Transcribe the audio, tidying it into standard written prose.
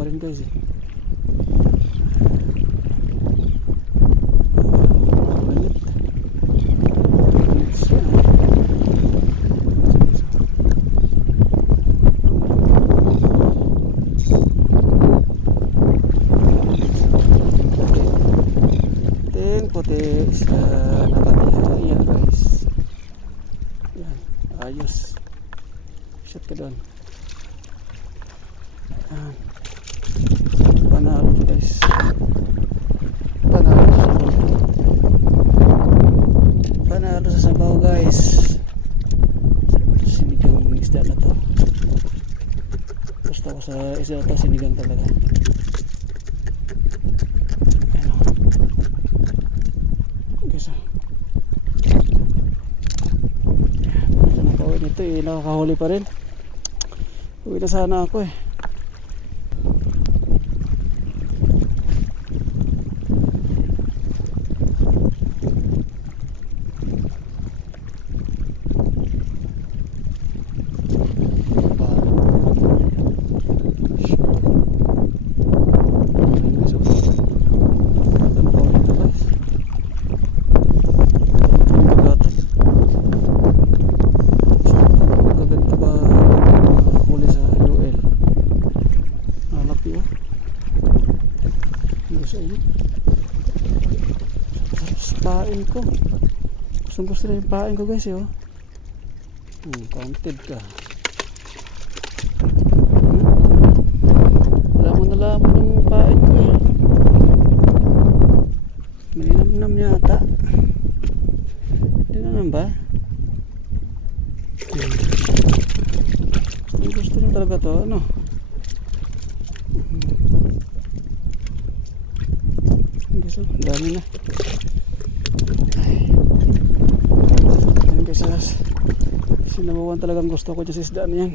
pa rin guys eh. Malit siya. Puti sa nakatihaya guys. Yan, ayos. Shot ka doon. Yan. Panalo guys. Panalo sa sabaw guys. Sinigang isda na to. Gusto ko sa isda to, sinigang talaga. Ito eh, nakakahuli pa rin. Uwi na sana ako eh. Pain ko. Gusto na yung pain ko guys eh, oh. Counted ka. Lamon ng pain ko eh. Maninam-nam yata. Hindi naman ba? Gusto niyo talaga to, ano? Gusto, dami na. Yan guys, sinabawan talagang gusto ko dyan sa isdaan yan.